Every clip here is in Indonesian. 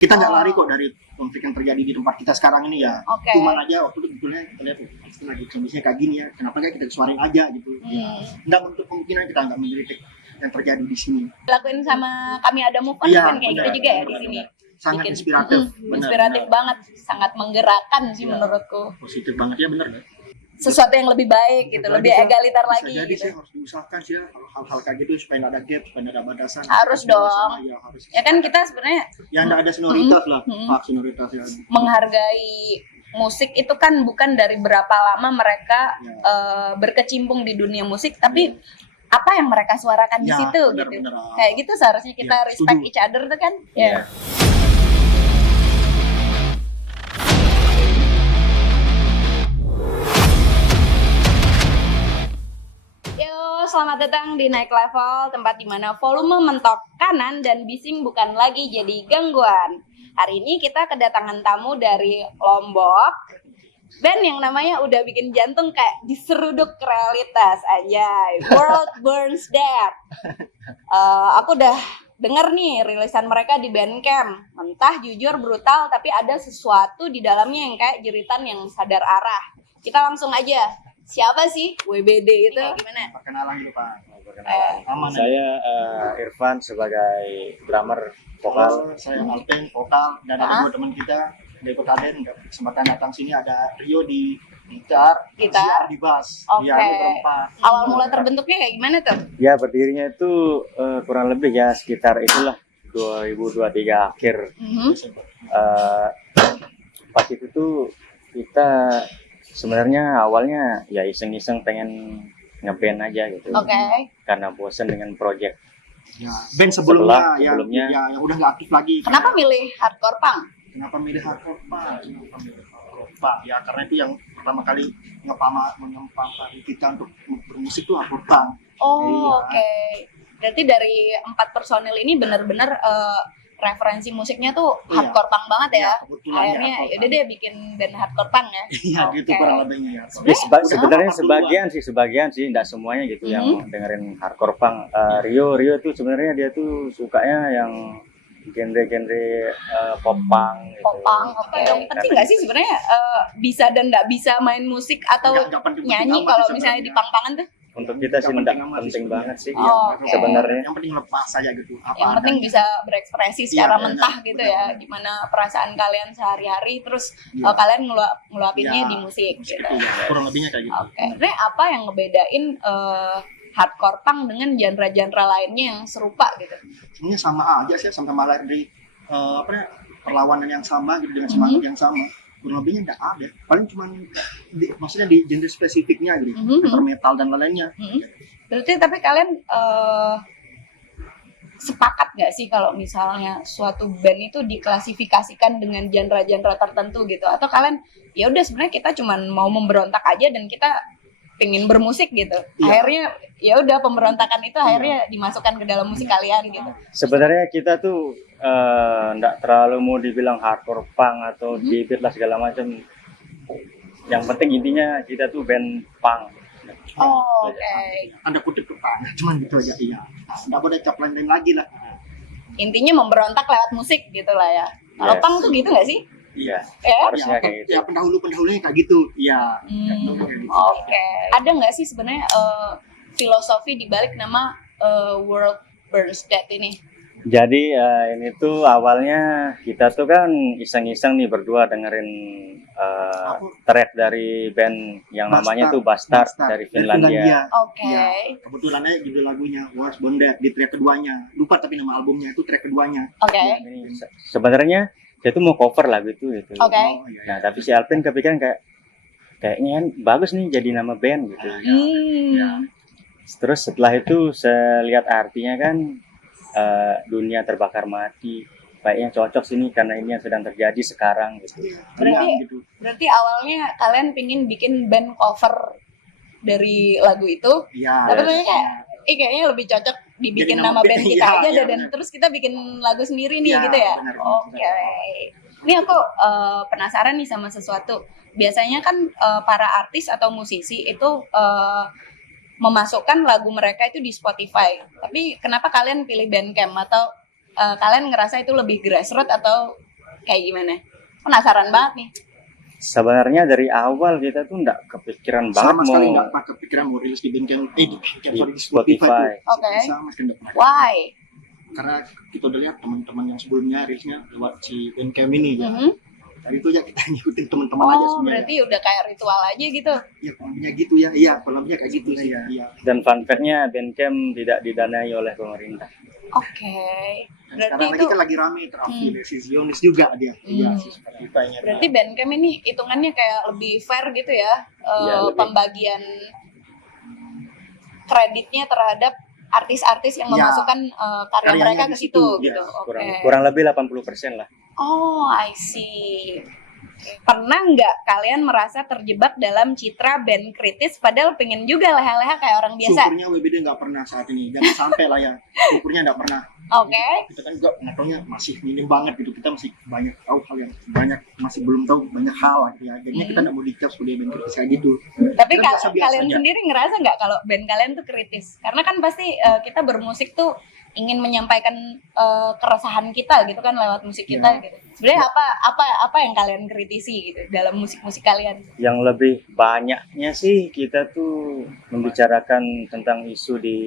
Kita nggak lari kok dari konflik yang terjadi di tempat kita sekarang ini ya. Oke. Cuman aja waktu itu sebetulnya kita lihat lagi kondisinya kayak gini ya. Kenapa nggak kita suarain aja gitu? Ya, nggak untuk kemungkinan kita nggak mengkritik yang terjadi di sini. Lakuin sama Kami Ada Move On Iya, kan kayak benar, gitu juga ya di benar, sini. Sangat Bikin- inspiratif. benar, inspiratif benar. banget, sangat menggerakkan sih Iya. menurutku. Positif banget ya, benar nggak? Sesuatu yang lebih baik gitu, Bisa lebih jadi, egaliter bisa lagi jadi gitu. sih harus diusahakan sih ya hal-hal kayak gitu supaya nggak ada gap, supaya nggak ada batasan. Harus Kita dong. sama, ya, harus. Ya kan kita sebenarnya Ya nggak ada senioritas lah, Mm-mm. hak senioritas ya. menghargai musik itu kan bukan dari berapa lama mereka Ya. berkecimpung di dunia musik, tapi apa yang mereka suarakan di Ya, situ benar, gitu. benar. Kayak gitu seharusnya kita Ya, respect setuju. each other tuh kan. Iya. Yo, selamat datang di Naik Level, tempat di mana volume mentok kanan dan bising bukan lagi jadi gangguan. Hari ini kita kedatangan tamu dari Lombok, band yang namanya udah bikin jantung kayak diseruduk realitas aja. World Burns Dead. Aku udah denger nih rilisan mereka di Bandcamp. Mentah, jujur, brutal, tapi ada sesuatu di dalamnya yang kayak jeritan yang sadar arah. Kita langsung aja. Siapa sih WBD itu? Gimana? Perkenalan dulu Pak. Perkenalan. Aman. Saya Irfan sebagai drummer vokal. Saya Alpen vokal dan ada dua teman kita dari Pekaden. Kesempatan datang sini ada Rio di gitar, Ziar di bass. Oke. Ya, ada berempat. Awal mula terbentuknya kayak gimana tuh? Ya berdirinya itu kurang lebih ya sekitar itulah 2023 akhir. Eh, Pas itu tuh kita sebenarnya awalnya ya iseng-iseng pengen ngeband aja gitu. Oke. Karena bosan dengan project. Ya, band sebelumnya, Sebelumnya. yang udah nggak aktif lagi. Kenapa milih hardcore punk? Kenapa milih hardcore Pak? Kenapa milih hardcore Pak? Ya karena itu yang pertama kali mengempamkan kita untuk bermusik tuh hardcore Pak. Oh, Iya. oke. Berarti dari 4 personil ini benar-benar referensi musiknya tuh Iya. hardcore punk banget ya. Ya, kebetulan Akhirnya hardcore yaudah deh bikin band hardcore punk ya. Iya gitu Oke. kurang lebihnya ya. Ya, sebenarnya Udah sebagian sih, enggak semuanya gitu yang dengerin hardcore punk. Rio tuh sebenarnya dia tuh sukanya yang genre-genre pop punk gitu. Pop punk, oke. Penting nggak sih sebenarnya bisa dan nggak bisa main musik atau Nggak penting-penting nyanyi amat kalau sih misalnya di sebenarnya. punk-punkan tuh? Untuk kita sih Nggak enggak penting amat sih penting sebenarnya. banget sih Oh, ya, oke. sebenarnya. Yang penting lepas saja gitu. Apa Yang penting adanya. bisa berekspresi secara Iya, mentah benar, gitu benar, ya, benar. gimana perasaan kalian sehari-hari, terus Iya. kalian ngeluapinnya Ya, di musik musik gitu. itu ya, kurang lebihnya kayak gitu. Oke. Sebenarnya apa yang ngebedain hardcore punk dengan genre-genre lainnya yang serupa gitu? Sebenarnya sama aja sih, sama dari perlawanan yang sama gitu dengan semangat yang sama. Kurang lebihnya nggak ada. Paling cuma maksudnya di genre spesifiknya gitu, antara metal dan lainnya. Berarti tapi kalian sepakat nggak sih kalau misalnya suatu band itu diklasifikasikan dengan genre-genre tertentu gitu? Atau kalian ya udah sebenarnya kita cuma mau memberontak aja dan kita pengen bermusik gitu. Iya. Akhirnya ya udah pemberontakan itu akhirnya dimasukkan ke dalam musik kalian gitu. Sebenarnya kita tuh enggak terlalu mau dibilang hardcore punk atau D-beat lah segala macam. Yang penting intinya kita tuh band punk. Oh, oke. Ada kutip depan, cuman gitu aja. Iya. Nggak boleh cap lain lagi lah. Intinya memberontak lewat musik gitu lah ya. Kalau Yes. punk tuh gitu nggak sih? Iya. Ya? Harusnya kayak gitu. Ya pendahulunya kayak gitu. Iya. Kayak gitu. Oke. Ada nggak sih sebenarnya filosofi di balik nama World Burns Dead ini? Jadi ini tuh awalnya kita tuh kan iseng-iseng nih berdua dengerin track dari band yang namanya tuh Bastard dari Finlandia. Oke. Ya, kebetulan aja judul lagunya Was Bondet di track keduanya. Lupa tapi nama albumnya itu track keduanya. Oke. Ini sebenarnya saya tuh mau cover lagu itu gitu. Oke. Oh, iya, Nah tapi si Alvin kepikiran kayaknya kan bagus nih jadi nama band gitu. Hmm. Terus setelah itu saya lihat artinya kan dunia terbakar mati. Kayaknya cocok sini karena ini yang sedang terjadi sekarang gitu. Berarti- gitu. Berarti awalnya kalian pingin bikin band cover dari lagu itu, Iya. tapi kayaknya lebih cocok dibikin Jadi nama nama band band, kita iya, aja iya, dan benar. terus kita bikin lagu sendiri nih Iya, gitu ya. benar, Oke. benar. Ini aku penasaran nih sama sesuatu. Biasanya kan para artis atau musisi itu memasukkan lagu mereka itu di Spotify. Tapi kenapa kalian pilih Bandcamp atau kalian ngerasa itu lebih grassroots atau kayak gimana? Penasaran banget nih. Sebenarnya dari awal kita tuh nggak kepikiran banget Sama sekali mau nggak pernah kepikiran mau rilis di Bandcamp, di Bandcamp, di sorry, di Spotify. tuh. Oke. Sama sekali nggak pernah. Why? Karena kita udah lihat teman-teman yang sebelumnya rilisnya lewat si Bandcamp ini ya. Mhm. Dari itu aja kita ngikutin teman-teman aja Oh, sebenarnya. berarti udah kayak ritual aja gitu. Ya kurang lebihnya gitu ya. Iya, kurang lebihnya kayak gitu sih. Iya. Dan fun fact-nya Bandcamp tidak didanai oleh pemerintah. Oke. Dan Berarti sekarang itu lagi kan lagi rame terafiliasi Zionis juga dia. Iya, si Spotify-nya. berarti Bandcamp ini hitungannya kayak lebih fair gitu ya, Iya, lebih. pembagian kreditnya terhadap artis-artis yang Iya. memasukkan karya Karyanya mereka di ke situ, situ iya, gitu. Oke. Kurang lebih 80% lah. Oh, I see. Pernah nggak kalian merasa terjebak dalam citra band kritis padahal pengen juga leha-leha kayak orang biasa? Syukurnya WBD nggak pernah saat ini. Jangan sampai lah ya. Syukurnya nggak pernah. Oke. Kita kan juga pengetahuannya masih minim banget gitu. Kita masih banyak tahu hal yang banyak, masih belum tahu banyak hal lah gitu ya. Jadinya kita nggak mau dicap sebagai band kritis kayak gitu. Tapi Kita biasa-biasa kalian aja. sendiri ngerasa nggak kalau band kalian tuh kritis? Karena kan pasti kita bermusik tuh ingin menyampaikan keresahan kita gitu kan lewat musik kita gitu. Sebenarnya apa yang kalian kritisi gitu dalam musik-musik kalian? Yang lebih banyaknya sih kita tuh membicarakan tentang isu di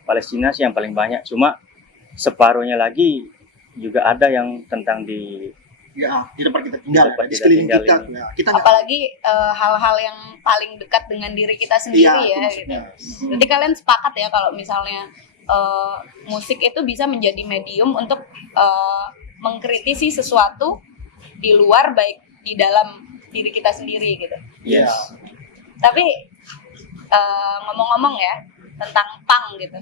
Palestina sih yang paling banyak. Cuma separuhnya lagi juga ada yang tentang di Ya, di tempat kita tinggal, Tempat di kita sekeliling tinggal kita. ini. Ya, kita nggak- Apalagi hal-hal yang paling dekat dengan diri kita sendiri Iya, ya itu gitu. maksudnya. Berarti kalian sepakat ya kalau misalnya musik itu bisa menjadi medium untuk mengkritisi sesuatu di luar baik di dalam diri kita sendiri gitu. Iya. Tapi ngomong-ngomong ya tentang punk gitu,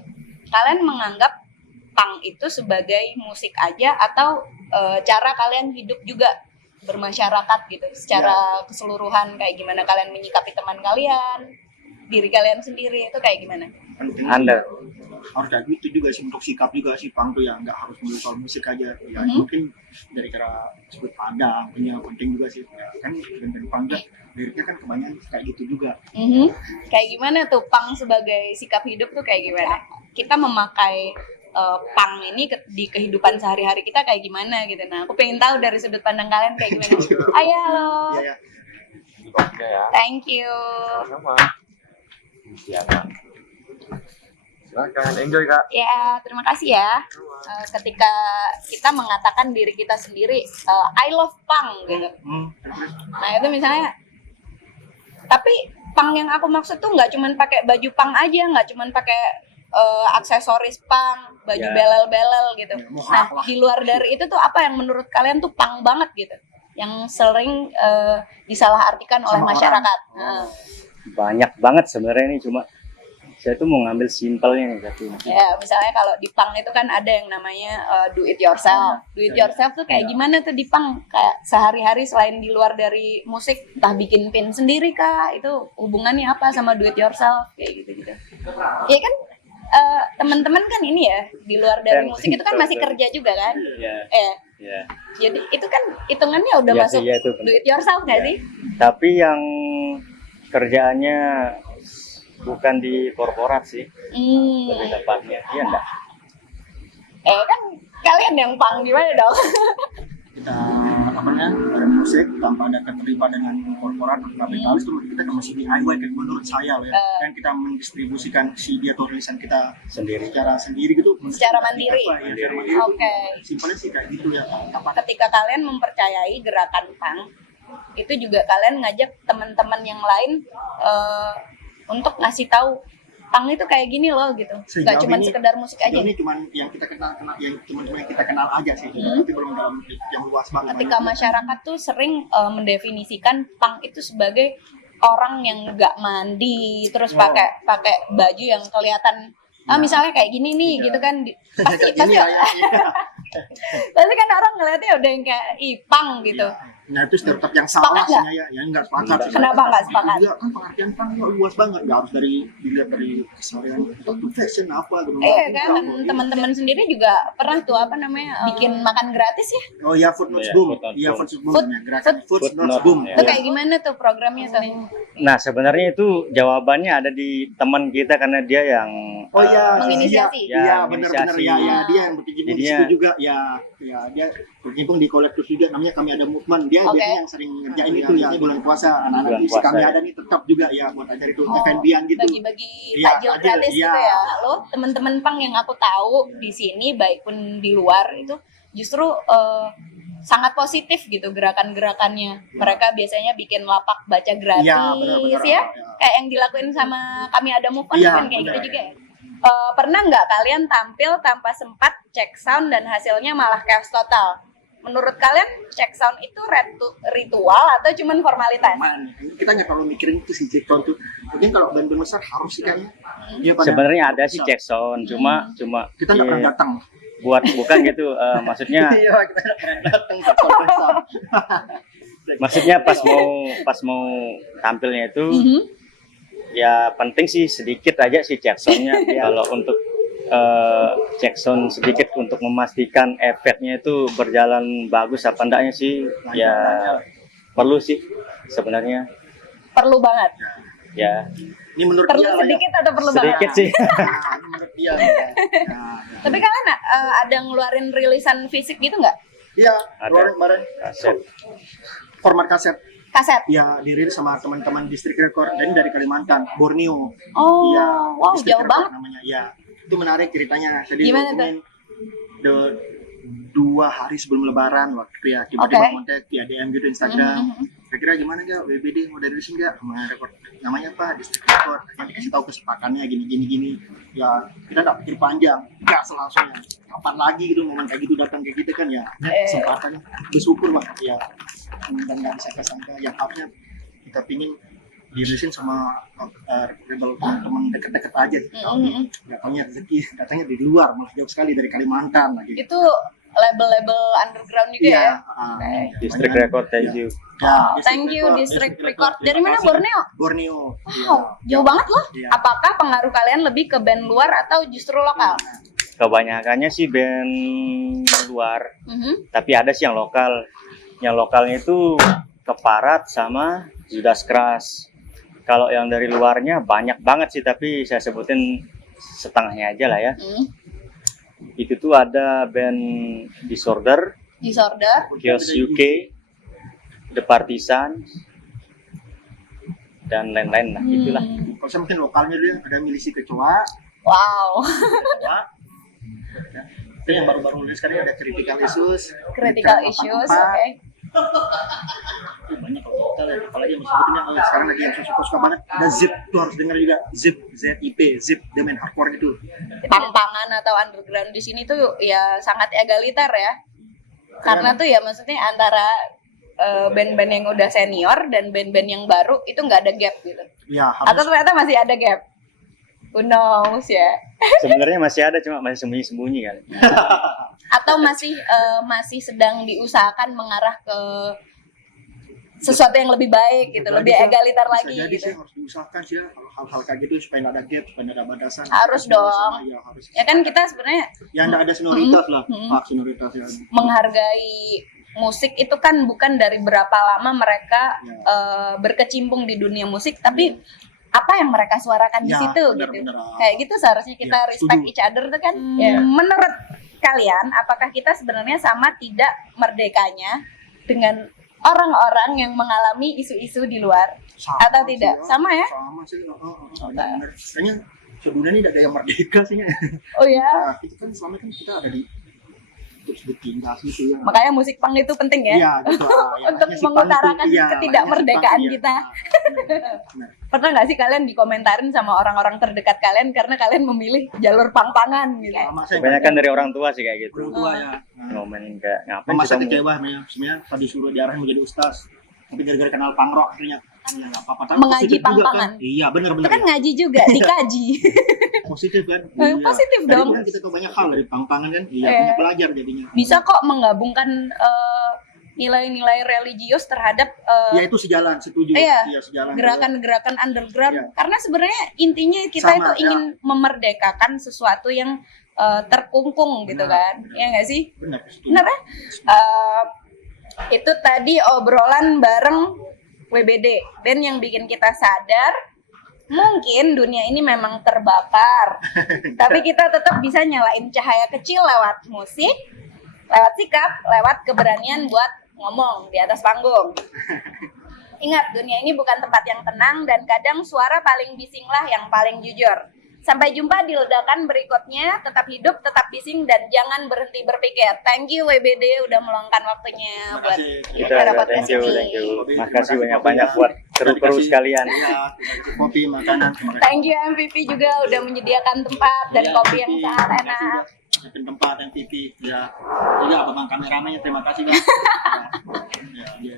kalian menganggap punk itu sebagai musik aja atau cara kalian hidup juga bermasyarakat gitu secara keseluruhan, kayak gimana kalian menyikapi teman kalian, diri kalian sendiri itu kayak gimana? Penting Anda. harus kayak gitu juga sih, untuk sikap juga sih punk tuh ya, nggak harus melulu soal musik aja ya. Mungkin dari cara sebut pandang punya penting juga sih ya, kan dan punk liriknya kan kebanyakan kayak gitu juga. Kayak gimana tuh punk sebagai sikap hidup tuh kayak gimana? Kita memakai punk ini di kehidupan sehari-hari kita kayak gimana gitu. Nah, aku pengen tahu dari sudut pandang kalian kayak gimana. Ayo, halo. Iya ya. Oke ya, Thank you. sama. Siapa? Silakan, enjoy kak. Ya, terima kasih ya. Ketika kita mengatakan diri kita sendiri, I love punk gitu. Nah itu misalnya, tapi punk yang aku maksud tuh nggak cuman pakai baju punk aja, nggak cuman pakai aksesoris punk, baju Ya. belel-belel gitu. Ya, mohak Nah lah. di luar dari itu tuh apa yang menurut kalian tuh punk banget gitu, yang sering disalahartikan oleh Sama masyarakat. orang. Nah, Banyak banget sebenarnya ini, cuma saya tuh mau ngambil simpelnya nih satu. ya misalnya kalau di punk itu kan ada yang namanya do it yourself. Do it yourself tuh kayak gimana tuh di punk? Kayak sehari-hari selain di luar dari musik, entah bikin pin sendiri kah? Itu hubungannya apa sama do it yourself kayak gitu-gitu. Ya kan teman-teman kan ini ya di luar dari musik itu kan masih kerja juga kan? Iya. Ya. Jadi itu kan hitungannya udah Iya masuk sih, iya, itu do it yourself nggak Iya. sih? Tapi yang kerjaannya bukan di korporat sih, lebih tepatnya. Iya enggak? Kan kalian yang punk gimana dong? Kita apa namanya musik tanpa ada keterlibatan dengan korporat atau kapitalis tuh kita kan masih DIY kan menurut saya loh ya. Dan kita mendistribusikan CD atau rilisan kita Sendiri. secara sendiri gitu. Secara mandiri? Apa ya, secara mandiri. Oke. Simpelnya sih kayak gitu ya. Ketika kalian mempercayai gerakan punk, itu juga kalian ngajak teman-teman yang lain untuk ngasih tahu punk itu kayak gini loh gitu, nggak Sejauh cuma ini- sekedar musik aja. Ini cuma yang kita kenal yang teman-teman yang kita kenal aja sih, tapi belum dalam yang luas banget. Ketika masyarakat tuh sering mendefinisikan punk itu sebagai orang yang nggak mandi, terus pakai baju yang kelihatan misalnya kayak gini nih gitu kan, pasti Kayak gini pasti lah ya. pasti kan orang ngeliatnya udah yang kayak punk gitu. Nah itu stereotip yang salah Sepakat sih nggak? ya nggak sepakat sih. Kenapa nggak sepakat? Iya kan pengertian punk luas banget, nggak harus dilihat dari keseharian atau fashion apa gitu. Kan teman-teman sendiri juga pernah tuh apa namanya bikin makan gratis ya? Oh ya, Food Notes Iya, Boom. Food Notes Iya, Boom. Food Notes Boom ya, gerakan Food Food Notes Notes, Boom. ya. Itu kayak gimana tuh programnya tuh? Nah sebenarnya itu jawabannya ada di teman kita karena dia yang Oh iya, Menginisiasi. Iya, Ya, benar-benar menginisiasi. ya, dia yang berpikir di Jadinya situ juga dia berkecimpung di kolektif juga namanya Kami Ada Movement. Dia Oke. biasanya yang sering ngerjain itu ya bulan puasa anak-anak Bulan di puasa, Kami ya. Ada nih tetap juga ya buat ajar itu Oh, F&B-an gitu. bagi-bagi Iya, takjil takjil, gratis iya. gitu ya. Lo teman-teman pang yang aku tahu di sini baik pun di luar itu justru sangat positif gitu gerakan-gerakannya. Mereka biasanya bikin lapak baca gratis Iya, benar-benar. ya. Kayak yang dilakuin sama Kami Ada Move On Iya, kan kayak benar. gitu juga ya. Pernah nggak kalian tampil tanpa sempat cek sound dan hasilnya malah chaos total? Menurut kalian cek sound itu ritual atau cuman formalitas? Man, kita nggak terlalu mikirin itu sih Jack Sound tuh. Mungkin kalau band-band besar harus sih kayaknya. Dia pada- Sebenarnya ada sih check sound, cuma kita nggak pernah ya, datang. bukan gitu, maksudnya Iya, kita nggak pernah datang ke konser. maksudnya pas mau tampilnya itu Mhm. ya penting sih sedikit aja sih check soundnya. Kalau untuk check sound sedikit untuk memastikan efeknya itu berjalan bagus apa enggaknya sih ya perlu sih sebenarnya Perlu banget. ya Ini menurut Perlu dia lah ya. sedikit atau perlu sedikit banget? sih. Nah, ini menurut dia. Nah, Tapi kalian ada ngeluarin rilisan fisik gitu nggak? iya, Ada. kemarin Kaset. format kaset. Kaset? Ya, dirilis sama teman-teman Distrik Record dan dari Kalimantan, Borneo. Oh, Iya, wow, Distrik jauh Record banget. namanya. Ya, itu menarik ceritanya. Jadi Gimana hubungin 2 hari sebelum Lebaran waktu ya tiba-tiba Oke. kontak via DM gitu Instagram. Mhm. Kira-kira gimana gak WBD mau dirilisin gak sama record namanya apa Distrik Record, nanti kasih tahu kesepakatannya gini ya kita nggak pikir panjang gas langsung ya kapan lagi gitu momen kayak gitu datang kayak gitu kan ya kesempatan bersyukur Pak ya dan nggak bisa kesangka yang harusnya kita pingin dirilisin sama rebel teman-teman deket-deket aja Mhm. nggak taunya rezeki datangnya di luar malah jauh sekali dari Kalimantan lagi Itu label-label underground juga ya? Distrik Record, thank you. Ya, Thank you District Record. Dari mana, Borneo? Borneo. Wow, jauh banget loh. Iya. Apakah pengaruh kalian lebih ke band luar atau justru lokal? Kebanyakannya sih band luar, Mhm. tapi ada sih yang lokal. Yang lokalnya itu Keparat sama Judas Crush. Kalau yang dari luarnya banyak banget sih, tapi saya sebutin setengahnya aja lah ya. Mhm. Itu tuh ada band Disorder, Disorder. Chaos UK, The Partisan, dan lain-lain lah, itulah. Hmm. Kalau saya mungkin lokalnya dia ada milisi kecoa, Wow. Ya. Itu yang baru-baru rilis sekarang ada Critical Issues. Critical Mitra issues, 84. oke. Itu banyak kalau lokal ya. Apalagi yang sebetulnya sekarang lagi yang suka banget ada Zip, tuh harus denger juga Zip, ZIP, Zip, dia main hardcore gitu. Pang-pangan atau underground di sini tuh ya sangat egaliter ya. Karena tuh ya maksudnya antara band-band yang udah senior dan band-band yang baru itu nggak ada gap gitu. Ya Atau harus. ternyata masih ada gap. Who knows ya. Sebenarnya masih ada, cuma masih sembunyi-sembunyi kan. Atau masih sedang diusahakan mengarah ke sesuatu yang lebih baik gitu, lebih egaliter lagi Bisa jadi gitu. sih harus diusahakan sih ya hal-hal kayak gitu supaya nggak ada gap, supaya nggak ada batasan. Harus dong. Ya harus. Ya kan kita sebenarnya Ya nggak ada senioritas lah, Hmm. hak senioritas ya. menghargai musik itu kan bukan dari berapa lama mereka Ya. berkecimpung di dunia musik, tapi apa yang mereka suarakan di Ya, situ benar, gitu. benar. Kayak gitu seharusnya kita Ya, respect setuju. each other tuh kan. Ya. Menurut kalian, apakah kita sebenarnya sama tidak merdekanya dengan orang-orang yang mengalami isu-isu di luar? Sama Atau sih, tidak? Sama ya? Sama sih. Benar. Kayaknya sedunia ini tidak ada yang merdeka sih. Oh ya. Nah, itu kan selama kan kita ada di terus ditindas gitu ya. Makanya musik punk itu penting ya. Iya, gitu. Ya, Untuk makanya si punk mengutarakan itu, iya, ketidakmerdekaan makanya si punk, kita. iya. Benar. Pernah nggak sih kalian dikomentarin sama orang-orang terdekat kalian karena kalian memilih jalur pang-pangan gitu? Sama saya Kebanyakan dari orang tua sih kayak gitu. orang tua ya. Ngomen kayak ngapain Mama sih saya kamu? kecewa sebenarnya tadi suruh diarahin menjadi ustaz. Tapi gara-gara kenal punk rock akhirnya ya nggak apa-apa. Tapi Mengaji positif juga pang-pangan. kan. Iya, Itu benar-benar. kan ngaji juga, dikaji. Positif kan? Positif Dari dong. itu kan kita tahu banyak hal dari pang-pangan kan. Iya, Iya. banyak belajar jadinya. Bisa kok menggabungkan nilai-nilai religius terhadap Ya itu sejalan, setuju. Iya. Sejalan. gerakan-gerakan underground. Iya. Karena sebenarnya intinya kita Sama, itu ya. ingin memerdekakan sesuatu yang terkungkung gitu Benar, kan. benar. Ya nggak sih? Benar, setuju. Benar ya? Itu tadi obrolan bareng WBD, band yang bikin kita sadar mungkin dunia ini memang terbakar, tapi kita tetap bisa nyalain cahaya kecil lewat musik, lewat sikap, lewat keberanian buat ngomong di atas panggung. Ingat, dunia ini bukan tempat yang tenang dan kadang suara paling bising lah yang paling jujur. Sampai jumpa di ledakan berikutnya. Tetap hidup, tetap bising, dan jangan berhenti berpikir. Thank you WBD udah meluangkan waktunya buat Kita ada thank podcast you, ini. thank you. Makasih banyak-banyak buat kru-kru sekalian. Iya, dikasih kopi, makanan. Terima kasih. Thank you MVP juga udah menyediakan tempat dan Iya, kopi yang MVP, sangat terima kasih enak. udah siapin tempat MVP. Ya, iya Bang kameramennya terima kasih Bang. Ya,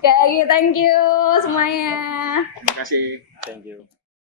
Kayak gitu, thank you semuanya. terima kasih. Thank you.